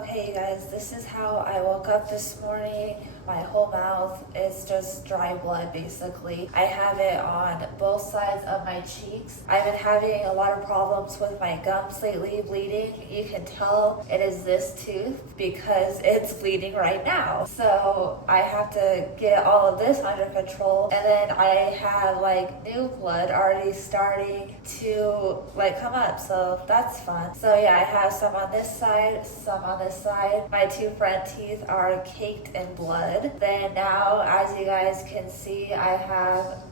Okay, you guys, this is how I woke up this morning. My whole mouth is just dry blood, basically. I have it on both sides of my cheeks. I've been having a lot of problems with my gums lately, bleeding. You can tell it is this tooth because it's bleeding right now. So I have to get all of this under control. And then I have like new blood already starting to come up. So that's fun. So yeah, I have some on this side, some on this side. My two front teeth are caked in blood. Then now, as you guys can see, I have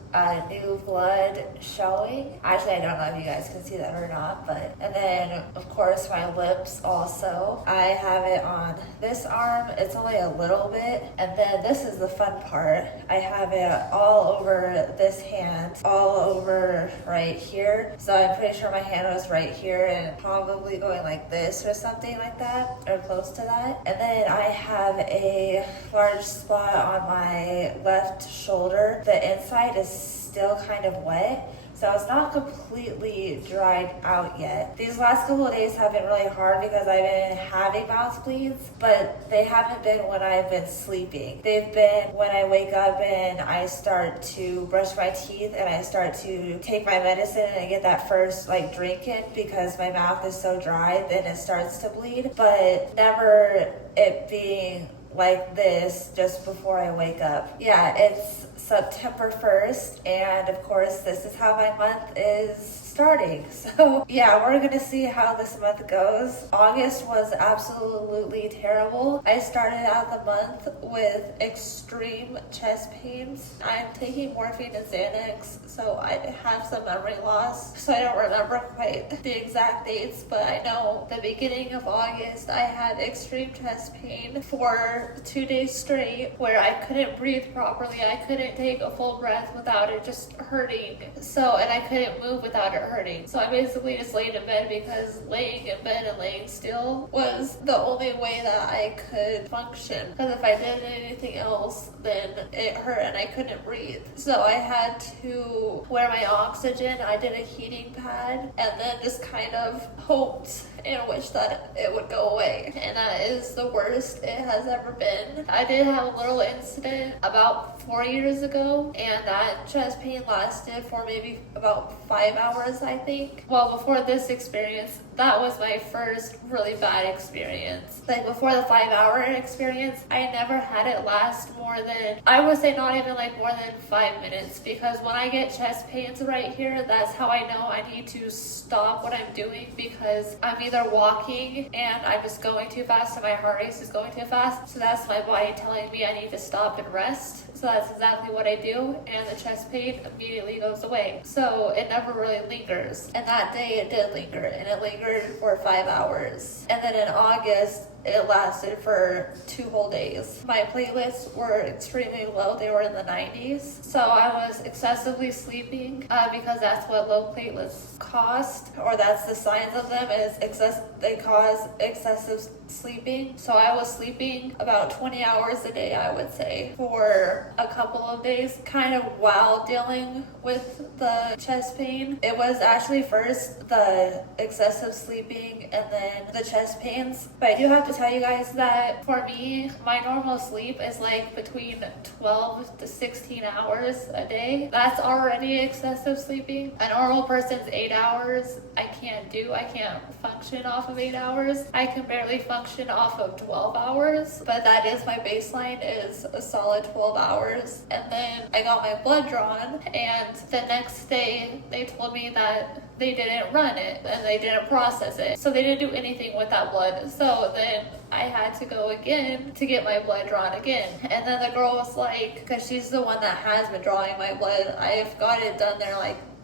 new blood showing. Actually, I don't know if you guys can see that or not, but, and then of course my lips also. I have it on this arm. It's only a little bit. And then this is the fun part. I have it all over this hand, all over right here. So I'm pretty sure my hand was right here and probably going like this or something like that, or close to that. And then I have a large spot on my left shoulder. The inside is still kind of wet, so it's not completely dried out yet. These last couple of days have been really hard because I've been having mouth bleeds, but they haven't been when I've been sleeping. They've been when I wake up and I start to brush my teeth and I start to take my medicine and I get that first drink in because my mouth is so dry, then it starts to bleed, but never it being like this just before I wake up. Yeah, it's September 1st, and of course this is how my month is starting. So yeah, we're gonna see how this month goes. August was absolutely terrible. I started out the month with extreme chest pains. I'm taking morphine and Xanax, so I have some memory loss, so I don't remember quite the exact dates, but I know the beginning of August I had extreme chest pain for 2 days straight where I couldn't breathe properly. I couldn't take a full breath without it just hurting. And I couldn't move without it hurting. So I basically just laid in bed because laying in bed and laying still was the only way that I could function. Because if I did anything else, then it hurt and I couldn't breathe. So I had to wear my oxygen. I did a heating pad and then just kind of hoped and wished that it would go away. And that is the worst it has ever been. I did have a little incident about 4 years ago, and that chest pain lasted for maybe about 5 hours, I think. Well, before this experience, that was my first really bad experience. Before the 5-hour experience, I never had it last more than, I would say not even more than 5 minutes, because when I get chest pains right here, that's how I know I need to stop what I'm doing, because I'm either walking and I'm just going too fast and my heart rate is going too fast. So that's my body telling me I need to stop and rest. So that's exactly what I do, and the chest pain immediately goes away. So it never really lingers. And that day it did linger, and it lingered for 5 hours. And then in August, it lasted for 2 whole days. My platelets were extremely low. They were in the 90s. So I was excessively sleeping because that's what low platelets cost, or that's the signs of them, is they cause excessive sleeping. So I was sleeping about 20 hours a day, I would say, for a couple of days, kind of while dealing with the chest pain. It was actually first the excessive sleeping and then the chest pains. But I do have to tell you guys that for me, my normal sleep is between 12 to 16 hours a day. That's already excessive sleeping. A normal person's 8 hours. I can't function off of 8 hours. I can barely function off of 12 hours, but that is my baseline, is a solid 12 hours. And then I got my blood drawn, and the next day they told me that they didn't run it and they didn't process it. So they didn't do anything with that blood. So then I had to go again to get my blood drawn again. And then the girl was because she's the one that has been drawing my blood, I've got it done there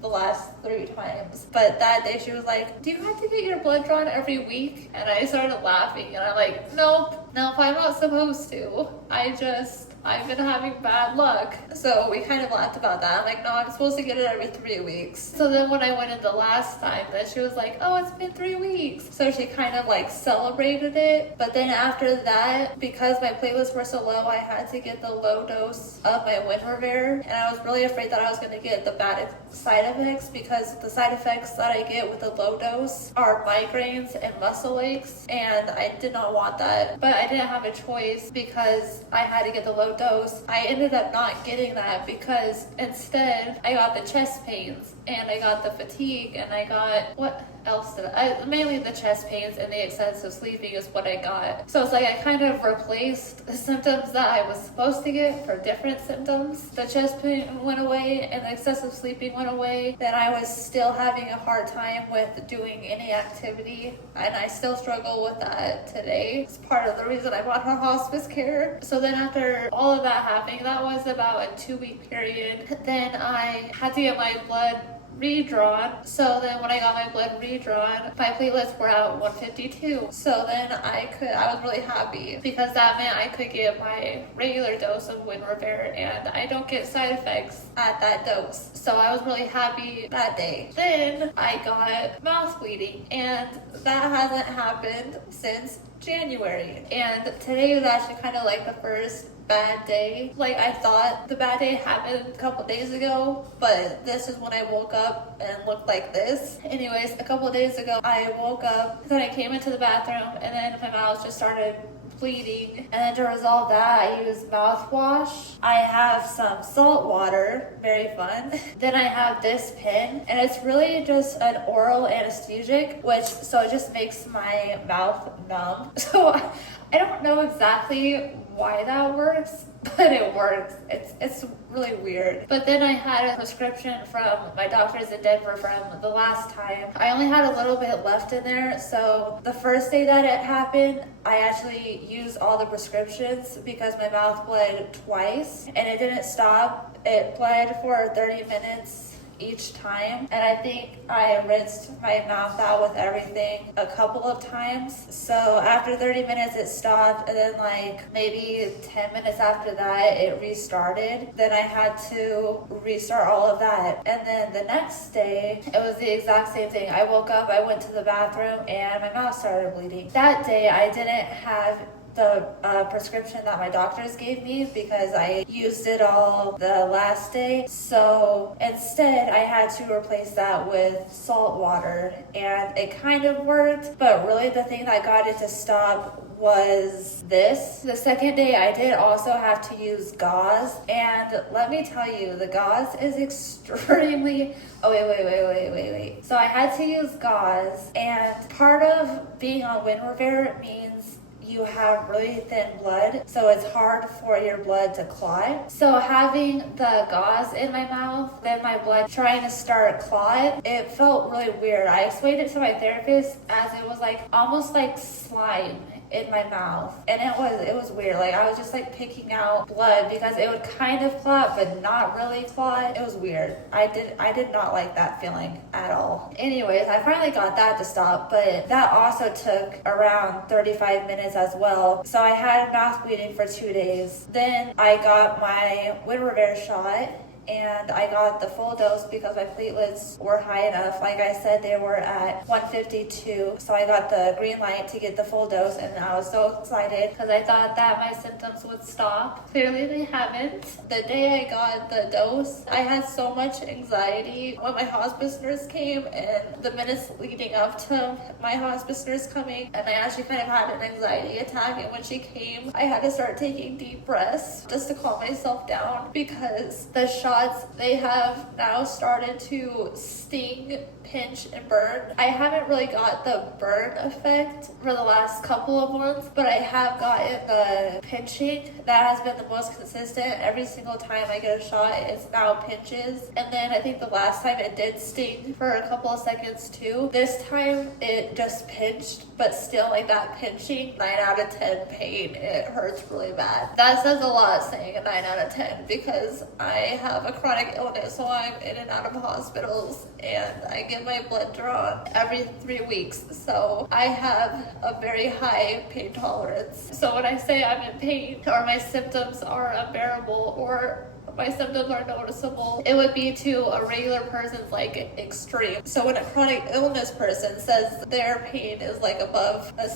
the last 3 times. But that day she was do you have to get your blood drawn every week? And I started laughing and I'm nope, I'm not supposed to. I just I've been having bad luck. So we kind of laughed about that. I'm like, no, I'm supposed to get it every 3 weeks. So then when I went in the last time, then she was like, oh, it's been 3 weeks. So she kind of like celebrated it. But then after that, because my platelets were so low, I had to get the low dose of my Winrevair. And I was really afraid that I was going to get the bad side effects, because the side effects that I get with the low dose are migraines and muscle aches. And I did not want that. But I didn't have a choice because I had to get the low dose. I ended up not getting that because instead I got the chest pains and I got the fatigue and I got, what else did mainly the chest pains and the excessive sleeping is what I got. So it's like I kind of replaced the symptoms that I was supposed to get for different symptoms. The chest pain went away and the excessive sleeping went away. Then I was still having a hard time with doing any activity, and I still struggle with that today. It's part of the reason I went on hospice care. So then after all of that happening, that was about a 2-week period. Then I had to get my blood redrawn. So then when I got my blood redrawn, my platelets were at 152. So then I was really happy because that meant I could get my regular dose of Winrevair and I don't get side effects at that dose. So I was really happy that day. Then I got mouth bleeding and that hasn't happened since January. And today was actually kind of like the first bad day. Like, I thought the bad day happened a couple days ago, but this is when I woke up and looked like this. Anyways, a couple days ago, I woke up, then I came into the bathroom, and then my mouth just started bleeding. And then to resolve that, I used mouthwash. I have some salt water, very fun. Then I have this pen, and it's really just an oral anesthetic, so it just makes my mouth numb. So I don't know exactly why that works, but it works. It's really weird. But then I had a prescription from my doctors in Denver from the last time. I only had a little bit left in there, so the first day that it happened, I actually used all the prescriptions because my mouth bled twice, and it didn't stop. It bled for 30 minutes each time, and I think I rinsed my mouth out with everything a couple of times. So after 30 minutes it stopped, and then like maybe 10 minutes after that it restarted. Then I had to restart all of that, and then the next day it was the exact same thing. I woke up, I went to the bathroom, and my mouth started bleeding. That day I didn't have the prescription that my doctors gave me because I used it all the last day. So instead I had to replace that with salt water, and it kind of worked, but really the thing that got it to stop was this. The second day I did also have to use gauze, and let me tell you, the gauze is extremely wait. So I had to use gauze, and part of being on Winrevair means you have really thin blood, so it's hard for your blood to clot. So having the gauze in my mouth, then my blood trying to start clot, it felt really weird. I explained it to my therapist as it was like almost like slime in my mouth, and it was weird. Like, I was just like picking out blood because it would kind of clot but not really clot. It was weird. I did not like that feeling at all. Anyways, I finally got that to stop, but that also took around 35 minutes as well. So I had mouth bleeding for 2 days. Then I got my Winrevair shot, and I got the full dose because my platelets were high enough. Like I said, they were at 152, so I got the green light to get the full dose, and I was so excited because I thought that my symptoms would stop. Clearly they haven't. The day I got the dose, I had so much anxiety when my hospice nurse came and the minutes leading up to my hospice nurse coming, and I actually kind of had an anxiety attack, and when she came, I had to start taking deep breaths just to calm myself down because the shots, they have now started to sting, pinch, and burn. I haven't really got the burn effect for the last couple of months, but I have gotten the pinching. That has been the most consistent. Every single time I get a shot, it's now pinches. And then I think the last time it did sting for a couple of seconds too. This time it just pinched, but still like that pinching, 9 out of 10 pain. It hurts really bad. That says a lot, saying a 9 out of 10, because I have have a chronic illness, so I'm in and out of hospitals, and I get my blood drawn every 3 weeks. So I have a very high pain tolerance. So when I say I'm in pain or my symptoms are unbearable or my symptoms are noticeable, it would be to a regular person's like extreme. So when a chronic illness person says their pain is like above a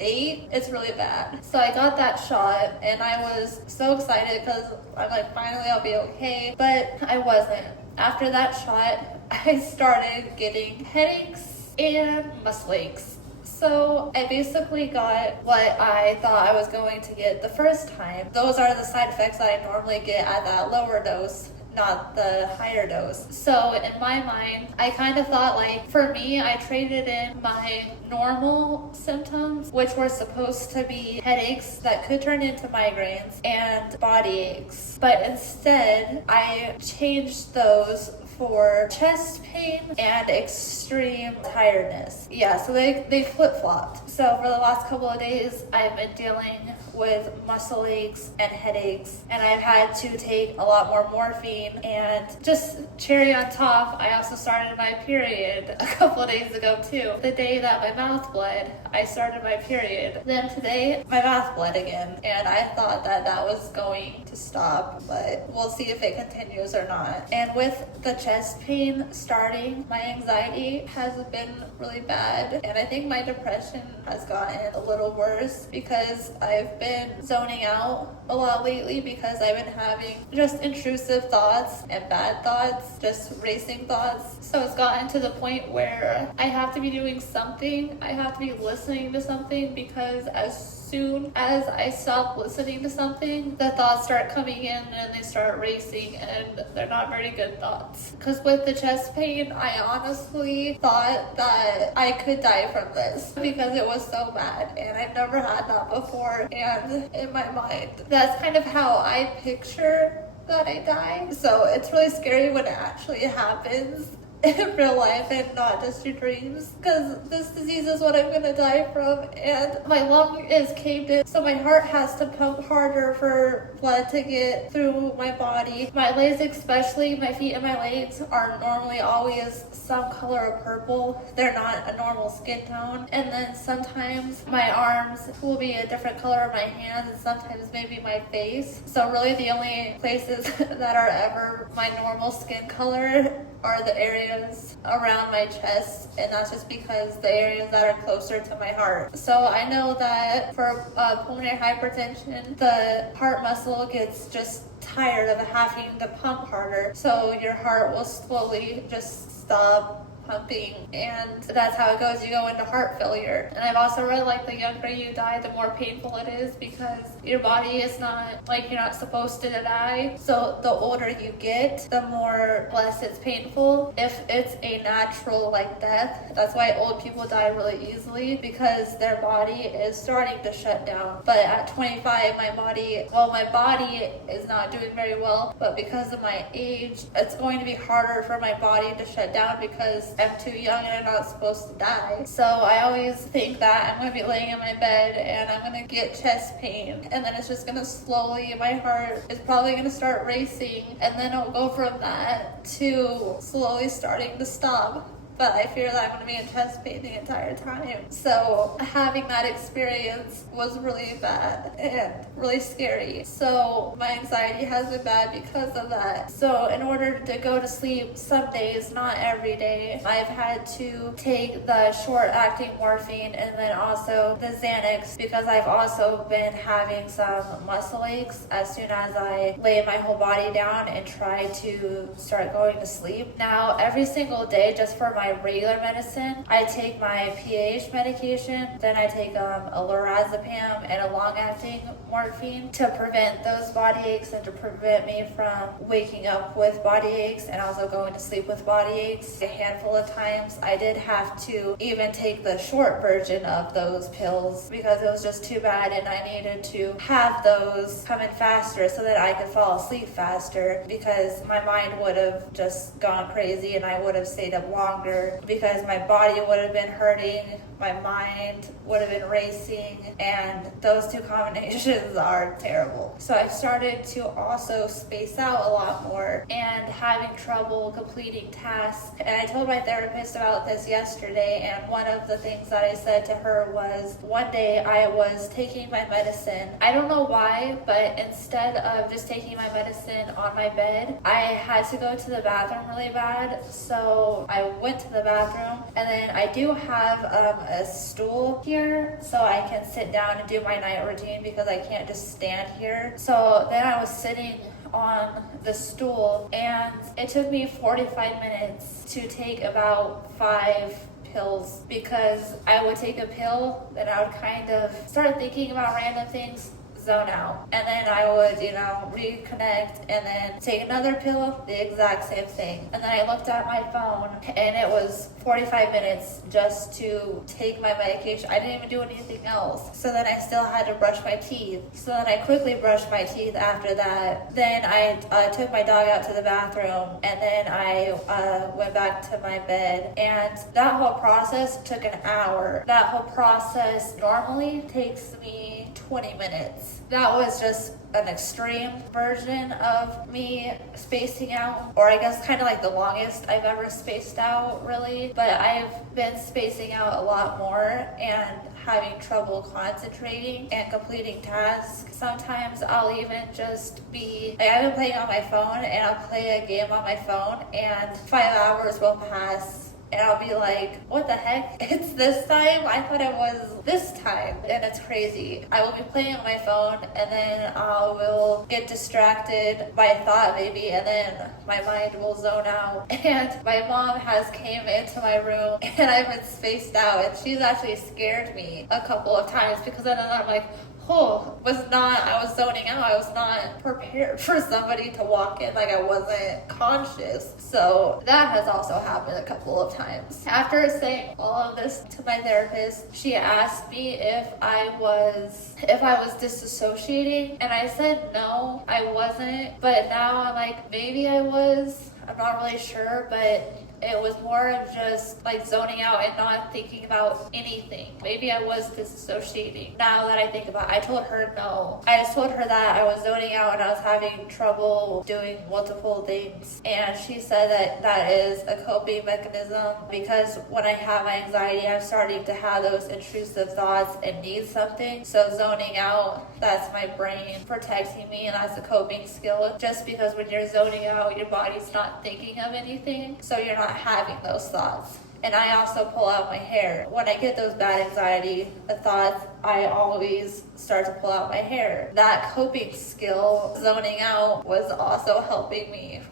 8, it's really bad. So I got that shot and I was so excited because I'm like, finally I'll be okay, but I wasn't. After that shot, I started getting headaches and muscle aches. So I basically got what I thought I was going to get the first time. Those are the side effects that I normally get at that lower dose, not the higher dose. So in my mind, I kind of thought like, for me, I traded in my normal symptoms, which were supposed to be headaches that could turn into migraines and body aches. But instead, I changed those for chest pain and extreme tiredness. Yeah, so they flip-flopped. So for the last couple of days, I've been dealing with muscle aches and headaches, and I've had to take a lot more morphine. And just cherry on top, I also started my period a couple of days ago too. The day that my mouth bled, I started my period. Then today, my mouth bled again, and I thought that that was going to stop, but we'll see if it continues or not. And with the chest pain starting, my anxiety has been really bad, and I think my depression has gotten a little worse because I've been zoning out a lot lately because I've been having just intrusive thoughts and bad thoughts, just racing thoughts. So it's gotten to the point where I have to be doing something, I have to be listening to something, because as soon as I stop listening to something, the thoughts start coming in and they start racing, and they're not very good thoughts. Because with the chest pain, I honestly thought that I could die from this because it was so bad, and I've never had that before. And in my mind, that's kind of how I picture that I die. So it's really scary when it actually happens in real life and not just your dreams, because this disease is what I'm gonna die from, and my lung is caved in, so my heart has to pump harder for blood to get through my body. My legs, especially my feet and my legs, are normally always some color of purple. They're not a normal skin tone. And then sometimes my arms will be a different color of my hands, and sometimes maybe my face. So really the only places that are ever my normal skin color are the areas around my chest, and that's just because the areas that are closer to my heart. So I know that for pulmonary hypertension, the heart muscle gets just tired of having to pump harder, so your heart will slowly just stop pumping, and that's how it goes. You go into heart failure. And I've also read like the younger you die, the more painful it is, because your body is not like, you're not supposed to die. So the older you get, the more less it's painful. If it's a natural like death, that's why old people die really easily, because their body is starting to shut down. But at 25, my body is not doing very well, but because of my age, it's going to be harder for my body to shut down because I'm too young and I'm not supposed to die. So I always think that I'm going to be laying in my bed and I'm going to get chest pain, and then it's just going to slowly, my heart is probably going to start racing, and then it'll go from that to slowly starting to stop. But I fear that I'm going to be in chest pain the entire time. So having that experience was really bad and really scary. So my anxiety has been bad because of that. So in order to go to sleep some days, not every day, I've had to take the short-acting morphine and then also the Xanax, because I've also been having some muscle aches as soon as I lay my whole body down and try to start going to sleep. Now, every single day, just for my regular medicine, I take my PAH medication, then I take a lorazepam and a long-acting morphine to prevent those body aches and to prevent me from waking up with body aches and also going to sleep with body aches. A handful of times I did have to even take the short version of those pills because it was just too bad, and I needed to have those come in faster so that I could fall asleep faster, because my mind would have just gone crazy and I would have stayed up longer harder because my body would have been hurting, my mind would have been racing, and those two combinations are terrible. So I started to also space out a lot more and having trouble completing tasks. And I told my therapist about this yesterday, and one of the things that I said to her was, one day I was taking my medicine. I don't know why, but instead of just taking my medicine on my bed, I had to go to the bathroom really bad. So I went to the bathroom, and then I do have a stool here so I can sit down and do my night routine because I can't just stand here. So then I was sitting on the stool, and it took me 45 minutes to take about 5 pills, because I would take a pill, then I would kind of start thinking about random things, zone out, and then I would, reconnect, and then take another pill, the exact same thing. And then I looked at my phone, and it was 45 minutes just to take my medication. I didn't even do anything else. So then I still had to brush my teeth. So then I quickly brushed my teeth after that. Then I took my dog out to the bathroom, and then I went back to my bed. And that whole process took an hour. That whole process normally takes me 20 minutes. That was just an extreme version of me spacing out, or I guess kind of like the longest I've ever spaced out, really. But I've been spacing out a lot more and having trouble concentrating and completing tasks. Sometimes I'll even just be, I've been playing on my phone, and I'll play a game on my phone, and 5 hours will pass, and I'll be like, what the heck? It's this time? I thought it was this time. And it's crazy. I will be playing on my phone, and then I will get distracted by a thought maybe, and then my mind will zone out. And my mom has came into my room, and I've been spaced out, and she's actually scared me a couple of times, because then I'm like, I was zoning out. I was not prepared for somebody to walk in, like I wasn't conscious. So that has also happened a couple of times. After saying all of this to my therapist, she asked me if I was disassociating, and I said no, I wasn't. But now I'm like, maybe I was. I'm not really sure, but it was more of just like zoning out and not thinking about anything. Maybe I was disassociating. Now that I think about it, I told her no. I just told her that I was zoning out and I was having trouble doing multiple things. And she said that is a coping mechanism, because when I have anxiety, I'm starting to have those intrusive thoughts and need something. So zoning out, that's my brain protecting me, and that's a coping skill. Just because when you're zoning out, your body's not thinking of anything, so you're not having those thoughts. And I also pull out my hair. When I get those bad anxiety thoughts, I always start to pull out my hair. That coping skill, zoning out, was also helping me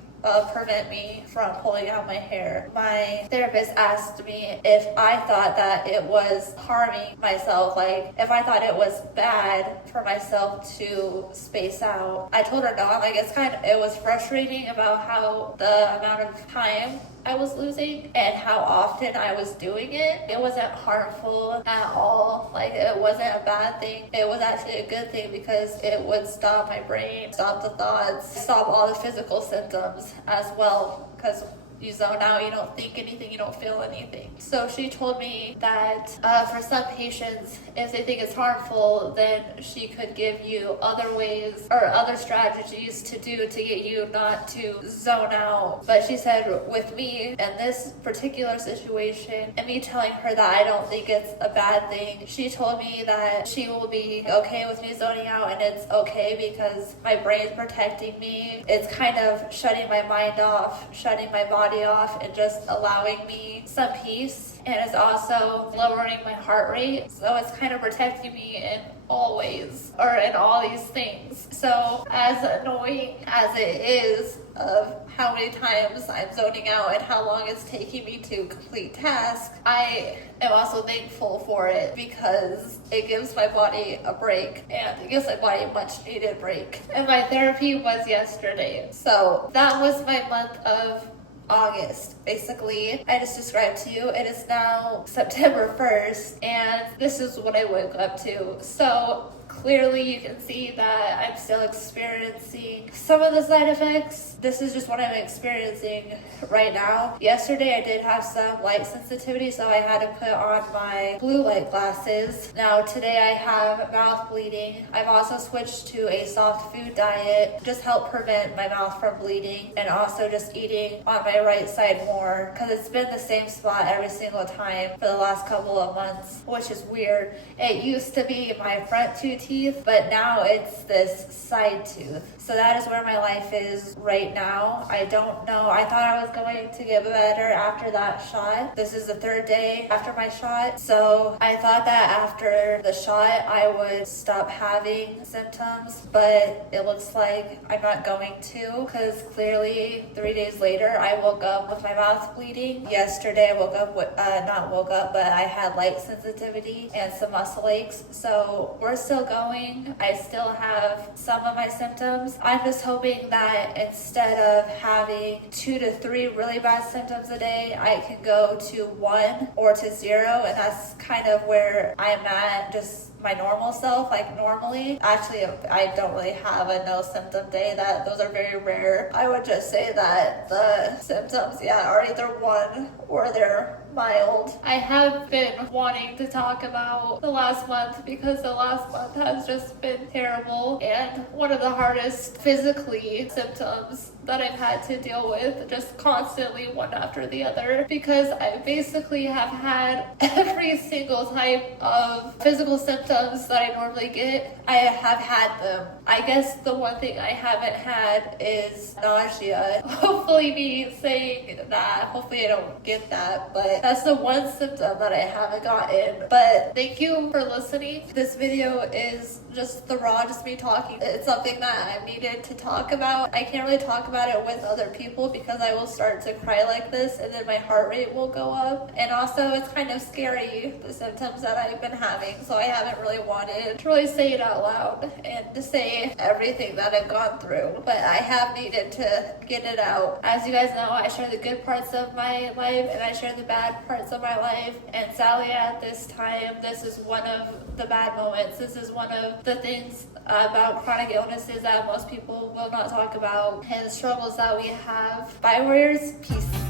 prevent me from pulling out my hair. My therapist asked me if I thought that it was harming myself, like if I thought it was bad for myself to space out. I told her no. I'm like, it was frustrating about how the amount of time I was losing and how often I was doing it. It wasn't harmful at all. Like, it wasn't a bad thing. It was actually a good thing, because it would stop my brain, stop the thoughts, stop all the physical symptoms as well, because you zone out, you don't think anything, you don't feel anything. So she told me that for some patients, if they think it's harmful, then she could give you other ways or other strategies to do to get you not to zone out. But she said with me, in this particular situation, and me telling her that I don't think it's a bad thing, she told me that she will be okay with me zoning out, and it's okay because my brain's protecting me. It's kind of shutting my mind off, shutting my body off, and just allowing me some peace. And it's also lowering my heart rate, so it's kind of protecting me in all ways, or in all these things. So as annoying as it is of how many times I'm zoning out and how long it's taking me to complete tasks, I am also thankful for it, because it gives my body a break, and it gives my body a much needed break. And my therapy was yesterday, so that was my month of August. Basically, I just described to you, it is now September 1st, and this is what I woke up to. So clearly you can see that I'm still experiencing some of the side effects. This is just what I'm experiencing right now. Yesterday I did have some light sensitivity, so I had to put on my blue light glasses. Now today I have mouth bleeding. I've also switched to a soft food diet, just help prevent my mouth from bleeding, and also just eating on my right side more because it's been the same spot every single time for the last couple of months, which is weird. It used to be my front two teeth, but now it's this side tooth. So that is where my life is right now. I don't know. I thought I was going to get better after that shot. This is the third day after my shot. So I thought that after the shot I would stop having symptoms, but it looks like I'm not going to, because clearly 3 days later I woke up with my mouth bleeding. Yesterday I woke up with, but I had light sensitivity and some muscle aches. So we're still going. I still have some of my symptoms. I'm just hoping that instead of having 2 to 3 really bad symptoms a day, I can go to 1 or to 0, and that's kind of where I'm at, just my normal self, like normally. Actually, I don't really have a no symptom day. Those are very rare. I would just say that the symptoms, are either 1 or they're mild. I have been wanting to talk about the last month because the last month has just been terrible, and one of the hardest physically symptoms that I've had to deal with, just constantly one after the other, because I basically have had every single type of physical symptoms that I normally get. I have had them. I guess the one thing I haven't had is nausea. Hopefully me saying that, hopefully I don't get that, but that's the one symptom that I haven't gotten. But thank you for listening. This video is just just me talking. It's something that I needed to talk about. I can't really talk about it with other people because I will start to cry like this and then my heart rate will go up. And also it's kind of scary, the symptoms that I've been having, so I haven't really wanted to really say it out loud and to say everything that I've gone through. But I have needed to get it out. As you guys know, I share the good parts of my life and I share the bad parts of my life, and sadly at this time, this is one of the bad moments. This is one of the things about chronic illnesses that most people will not talk about, and the struggles that we have. Bye, warriors. Peace.